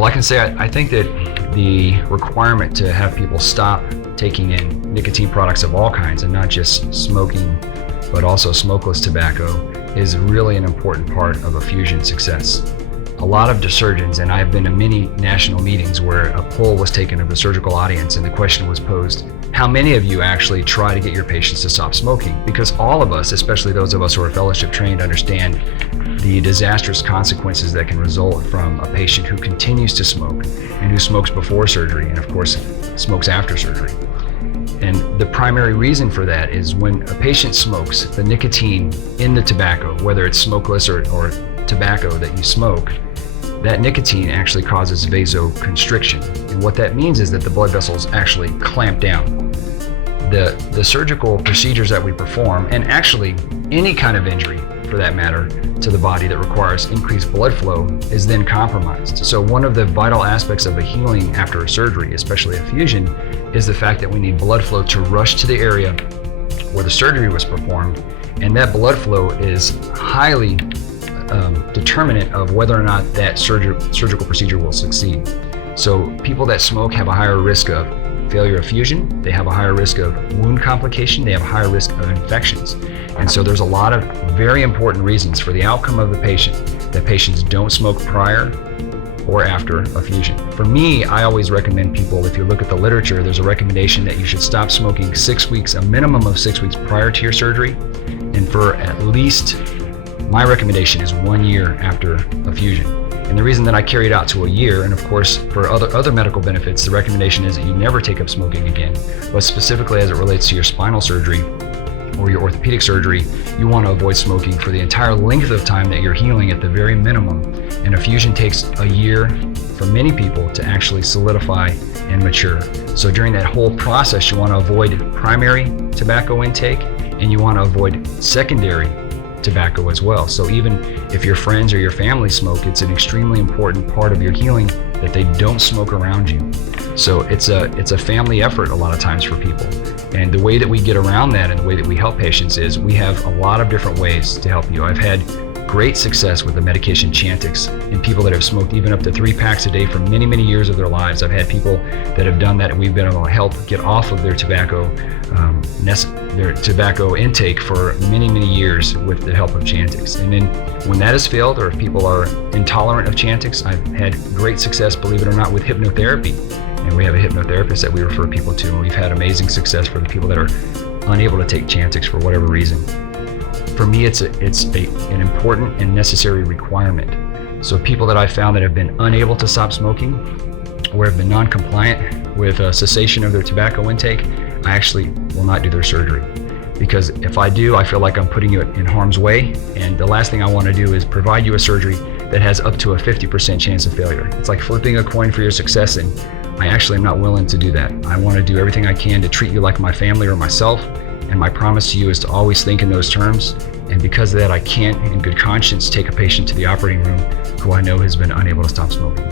Well, I can say I think that the requirement to have people stop taking in nicotine products of all kinds, and not just smoking, but also smokeless tobacco, is really an important part of a fusion success. A lot of surgeons, and I've been to many national meetings where a poll was taken of the surgical audience and the question was posed, how many of you actually try to get your patients to stop smoking? Because all of us, especially those of us who are fellowship trained, understand the disastrous consequences that can result from a patient who continues to smoke and who smokes before surgery and of course smokes after surgery. And the primary reason for that is when a patient smokes, the nicotine in the tobacco, whether it's smokeless or tobacco that you smoke, that nicotine actually causes vasoconstriction. And what that means is that the blood vessels actually clamp down. The surgical procedures that we perform, and actually any kind of injury for that matter to the body that requires increased blood flow, is then compromised. So one of the vital aspects of a healing after a surgery, especially a fusion, is the fact that we need blood flow to rush to the area where the surgery was performed, and that blood flow is highly determinant of whether or not that surgical procedure will succeed. So people that smoke have a higher risk of failure of fusion, they have a higher risk of wound complication, they have a higher risk of infections. And so there's a lot of very important reasons for the outcome of the patient that patients don't smoke prior or after a fusion. For me, I always recommend people, if you look at the literature, there's a recommendation that you should stop smoking 6 weeks, a minimum of 6 weeks prior to your surgery, and for at least, my recommendation is 1 year after a fusion. And the reason that I carry it out to a year, and of course for other medical benefits, the recommendation is that you never take up smoking again. But specifically as it relates to your spinal surgery or your orthopedic surgery, you want to avoid smoking for the entire length of time that you're healing at the very minimum. And a fusion takes a year for many people to actually solidify and mature. So during that whole process, you want to avoid primary tobacco intake, and you want to avoid secondary tobacco as well. So even if your friends or your family smoke, it's an extremely important part of your healing that they don't smoke around you. So it's a family effort a lot of times for people. And the way that we get around that and the way that we help patients is we have a lot of different ways to help you. I've had great success with the medication Chantix in people that have smoked even up to 3 packs a day for many, many years of their lives. I've had people that have done that, and we've been able to help get off of their tobacco intake for many, many years with the help of Chantix. And then when that has failed, or if people are intolerant of Chantix, I've had great success, believe it or not, with hypnotherapy. And we have a hypnotherapist that we refer people to, and we've had amazing success for the people that are unable to take Chantix for whatever reason. For me, it's an important and necessary requirement. So people that I've found that have been unable to stop smoking or have been non-compliant with a cessation of their tobacco intake, I actually will not do their surgery. Because if I do, I feel like I'm putting you in harm's way, and the last thing I want to do is provide you a surgery that has up to a 50% chance of failure. It's like flipping a coin for your success, and I actually am not willing to do that. I want to do everything I can to treat you like my family or myself, and my promise to you is to always think in those terms. And because of that, I can't, in good conscience, take a patient to the operating room who I know has been unable to stop smoking.